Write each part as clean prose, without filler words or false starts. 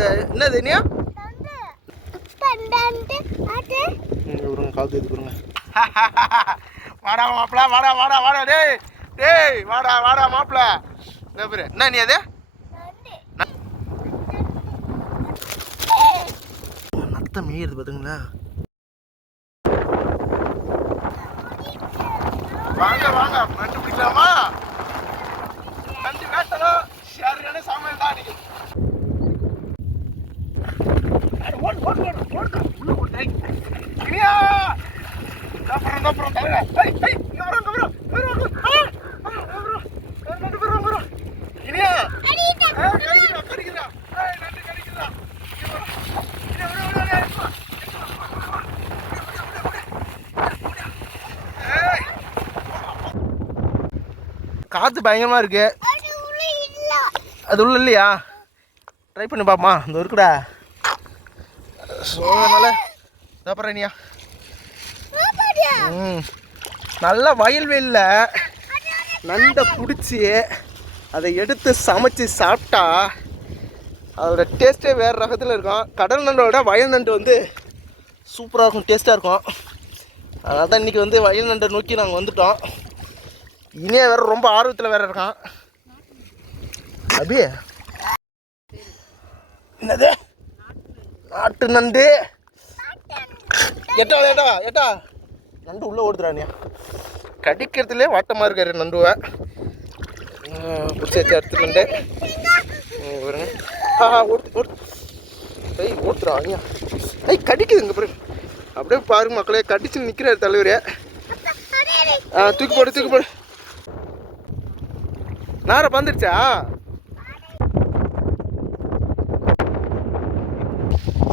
நண்டு என்னது நீ கால் தேதி கொடுங்க. வாடா மாப்பிள, வாடா வாடா வாடா, டேய் டேய் வாடா வாடா மாப்பிள. என்ன நீ அது நத்த மீறுது பாத்துங்களா. வாங்க வாங்க நண்டு பிடிக்கலாமா? நண்டு வேட்டலாம் சரியான சாமான் தான் அன்னைக்கு. காற்று பயங்கரமா இருக்கு. அது உள்ள இல்லையா? ட்ரை பண்ணி பாப்பமா. இந்த இருக்குடா சோதனால சாப்பிட்றேனியா. நல்ல வயல்வெளியில் நண்டை பிடிச்சி அதை எடுத்து சமைச்சு சாப்பிட்டா அதோட டேஸ்ட்டே வேறு ரகத்தில் இருக்கும். கடல் நண்டோட வயல் நண்டு வந்து சூப்பராக இருக்கும், டேஸ்ட்டாக இருக்கும். அதனால தான் இன்றைக்கி வந்து வயல் நண்டை நோக்கி நாங்கள் வந்துட்டோம். இனியே வேறு ரொம்ப ஆர்வத்தில் வேறு இருக்கான். அபி என்னது நாட்டு நண்டு? எட்டா ஏட்டா ஏட்டா நண்டு உள்ளே ஓடுதுறானியா. கடிக்கிறதுலே வாட்டமாக இருக்காரு நண்டுவை. பிடிச்சி வச்சு எடுத்துக்கிண்டு பாருங்க. ஓடுத்துறானியா. கடிக்குதுங்க பாருங்க. அப்படியே பாருங்க மக்களே, கடிச்சு நிற்கிறாரு தலைவரே. தூக்கி போடு தூக்கி போடு. நாரை பந்துடுச்சா?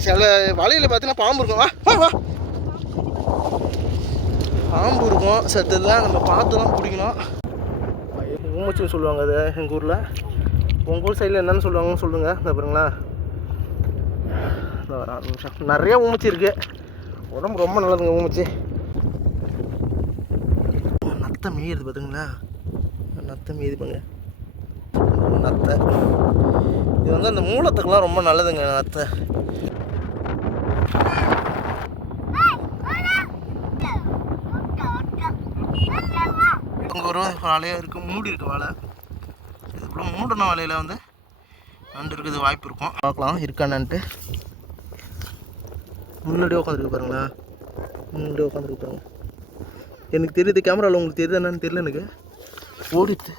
சில வலையில் பார்த்தீங்கன்னா பாம்பு இருக்கும். வா வா பாம்பு இருக்கும். சத்தெல்லாம் நம்ம பார்த்து தான் பிடிக்கணும். ஊமச்சின்னு சொல்லுவாங்க அது எங்கள் ஊரில். உங்கள் ஊர் சைடில் என்னென்னு சொல்லுவாங்கன்னு சொல்லுங்கள். இந்த பாருங்களா, இந்த ஒரு 6 நிமிஷம் நிறையா ஊமச்சி இருக்குது. உடம்பு ரொம்ப நல்லதுங்க ஊமச்சி. நத்தை மீறுது பார்த்துங்களா. நத்தை மீதுங்க நத்தை. இது வந்து அந்த மூலத்துக்கெல்லாம் ரொம்ப நல்லதுங்க நத்தை. அங்கே ஒரு வலையாக இருக்குது, மூடி இருக்குது வலை. இதுக்குள்ள மூடின வலையில் வந்து நண்டு இருக்குது வாய்ப்பு இருக்கும். பார்க்கலாம் இருக்கானான்ட்டு. முன்னாடியே உட்காந்துருக்கு பாருங்களேன். முன்னாடியே உட்காந்துருக்கு பாருங்க. எனக்கு தெரியுது, கேமராவில் உங்களுக்கு தெரியுது என்னன்னு தெரியல. எனக்கு ஓடிட்டு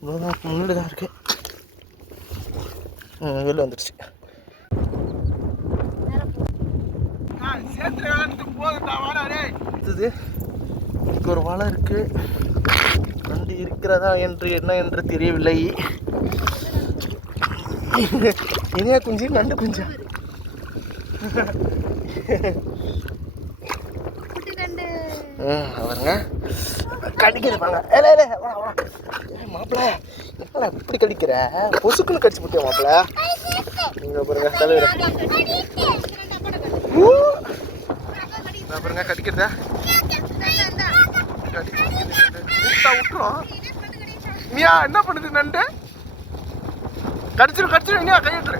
இவ்வளோதான் முன்னாடி தான் இருக்கு. வெளில வந்துடுச்சு. இதுக்கு ஒரு வலை இருக்கு. நண்டு இருக்கிறதா என்று என்ன என்று தெரியவில்லை. இனியா குஞ்சு நண்டு குஞ்சா? அவருங்க கடிக்கிறது பாங்க. மாப்பிள்ள இப்படி கடிக்கிற, பொசுக்குன்னு கடிச்சு போட்டியா மாப்பிள்ள? நீங்க பாருங்க தலைவர் பாருங்க கடிக்கிறதா. விட்டுரும். நீயா என்ன பண்ணுது நண்டு? கடிச்சிடும் கடிச்சிடும். இனியா கையிட்டு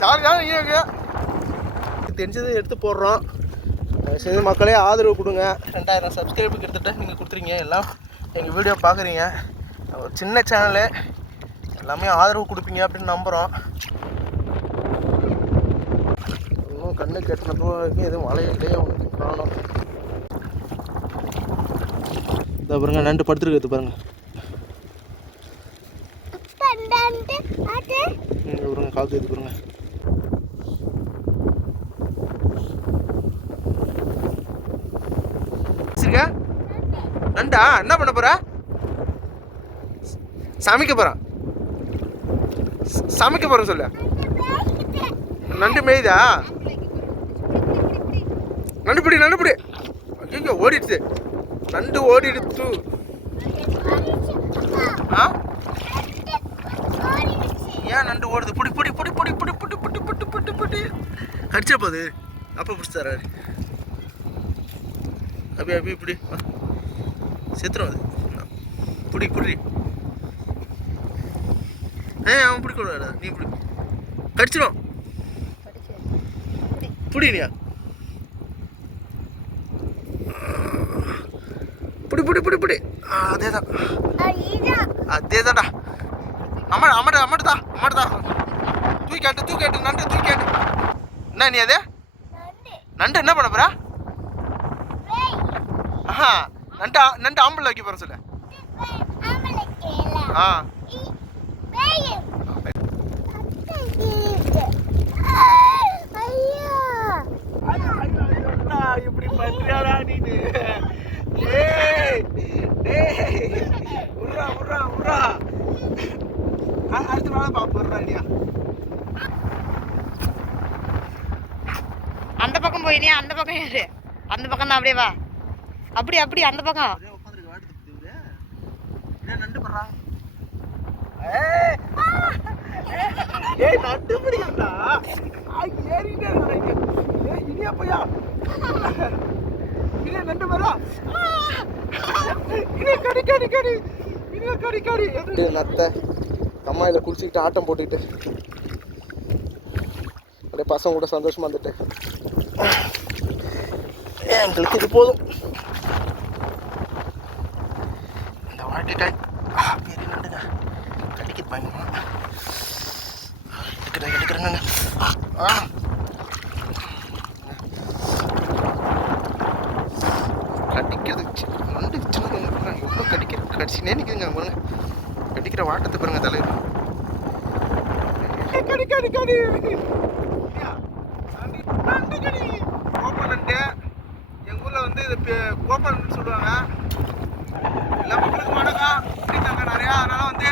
சாரியாக தெரிஞ்சதை எடுத்து போடுறோம். சரி மக்களே ஆதரவு கொடுங்க. 2000 சப்ஸ்கிரைபு கிட்டத்தட்ட நீங்கள் கொடுத்துறீங்க. எல்லாம் எங்கள் வீடியோ பார்க்குறீங்க. ஒரு சின்ன சேனலு, எல்லாமே ஆதரவு கொடுப்பீங்க அப்படின்னு நம்புகிறோம். இன்னும் கண்ணு கெட்டினப்போ வரைக்கும் எதுவும் வலையிலே அவனுக்கு காணும். இதை பாருங்க நண்டு படுத்துருக்கிறது பாருங்க. பாருங்க கால் தேதி பாருங்க. நண்டா என்ன பண்ண போற? சமைக்க போறான். சமைக்க போறேன் சொல்ல. நண்டு மேய்தா? நண்டு பிடி நண்டு பிடி. ஐயோ ஓடிடுச்சு நண்டு, ஓடிடுச்சு. ஏன் நண்டு ஓடுது? புடி புடி புடி புடி புடி புடி புடி புடி புடி புடி. கடிச்சா போகுது. அப்போ பிடிச்சி தராரு. அப்படி அப்படி இப்படி செத்துரும் அது. புடி புடி. அவன் பிடிக்கூடாது, நீ பிடி. கடிச்சிடும். புடினியா புடி புடி புடி புடி. அதேதான் அதேதான்டா. அம்மாட்டா தூக்கி நண்டு தூக்கி. என்ன நீ அது நண்டு என்ன பண்ண போற? ஆஹா நண்டு ஆம்பளை வைக்க போற சொல்லு. இப்படி பண்றியாடா நீ? உர்ரா அடுத்த நாள் பாப்பா இல்லையா? அந்த பக்கம் போயினியா? அந்த பக்கம் யாரு? அந்த பக்கம் தான். அப்படியே வா. அப்படி அந்த பக்கம் நண்டு பண்றா. நண்டு பிடிக்கா ஏறிட்டே இனியா நண்டு வரா. நத்தை கம்மாயில குளிச்சுக்கிட்டு ஆட்டம் போட்டுக்கிட்டு அப்படியே பசங்க கூட சந்தோஷமா வந்துட்டு எங்களுக்கு இது போதும். இந்த வாட்டி டைம் பெரிய நண்டுங்க கடிக்க பயங்கரமா எடுக்கிறேங்க. கடிக்கிறது நண்டு சின்ன எவ்வளோ கடிச்சுனே நிற்குதுங்க. பாருங்க கடிக்கிற வாட்டத்தை பாருங்க தலைவர். கடி கோப்ப நண்டு எங்கள் ஊரில் வந்து இது கோப்ப நண்டு சொல்லுவாங்க. எல்லா மக்களுக்கும் வணக்கம். பிடித்தாங்க நிறையா. அதனால வந்து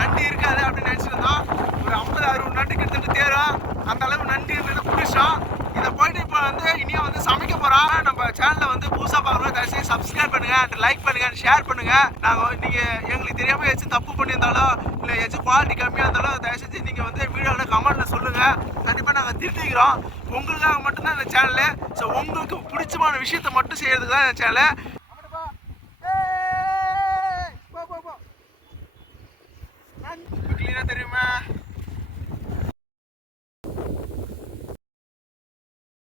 நண்டு இருக்காது அப்படின்னு நினச்சிருந்தோம். ஒரு 50-60 நண்டு கிட்டத்தட்ட தேரும். அந்த அளவு நண்டு இருந்தது பிடிச்சோம். இதை போயிட்டு இப்போ வந்து இனியும் வந்து சமைக்க போகிறோம். நம்ம சேனலை வந்து புதுசாக பார்க்குறோம். தயவுசெய்து சப்ஸ்கிரைப் பண்ணுங்கள், அண்ட் லைக் பண்ணுங்கள், ஷேர் பண்ணுங்கள். நாங்கள் நீங்கள் எங்களுக்கு தெரியாமல் ஏதாச்சும் தப்பு பண்ணியிருந்தாலும் இல்லை ஏதாச்சும் குவாலிட்டி கம்மியாக இருந்தாலும் தயவு செஞ்சு நீங்கள் வந்து வீடியோவில் கமெண்ட்டில் சொல்லுங்கள். கண்டிப்பாக நாங்கள் திருத்திக்கிறோம். உங்களுக்காக மட்டும்தான் இந்த சேனலு. ஸோ உங்களுக்கு பிடிச்சமான விஷயத்தை மட்டும் செய்கிறதுக்கு தான் இந்த சேனலு.